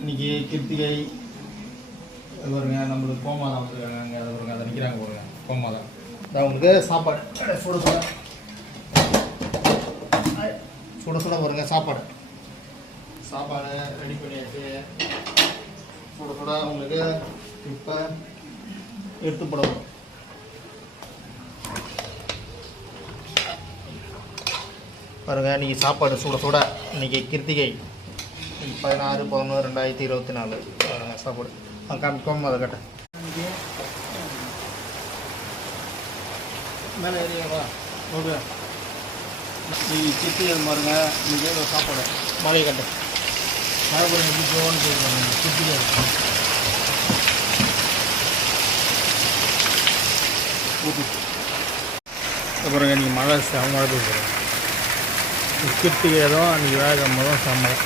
இன்றைக்கி கிருத்திகை பாருங்க, நம்மளுக்கு கோமாதான் வந்துருக்காங்க. அங்கே அதை பாருங்க, அதை நிற்கிறாங்க பாருங்க, கோமாதான். அது அவங்களுக்கு சாப்பாடு சுட சுட சுட சுட பாருங்க. சாப்பாடு ரெடி பண்ணியாச்சு. சுட சுட அவங்களுக்கு இப்போ எடுத்து போடணும். பாருங்கள், இன்றைக்கி சாப்பாடு சுட சுட. இன்றைக்கி கிருத்திகை 16/11/2024 சாப்பாடு. காமிக்கோம் அதை கட்ட மேலே ஏறியாவா ஓகே. இன்றைக்கி கிருத்திகை பாருங்க. இன்றைக்கி ஏதோ சாப்பாடு மழையை கட்ட மழை பாருங்க எப்படி போகணும்னு போயிருக்காங்க. கிருத்திகை ஊற்றி அப்புறம் இன்றைக்கி மழை பெய்யுது. கிருத்திகை தான் அன்றைக்கி வேகமாக தான் சம்பளம்.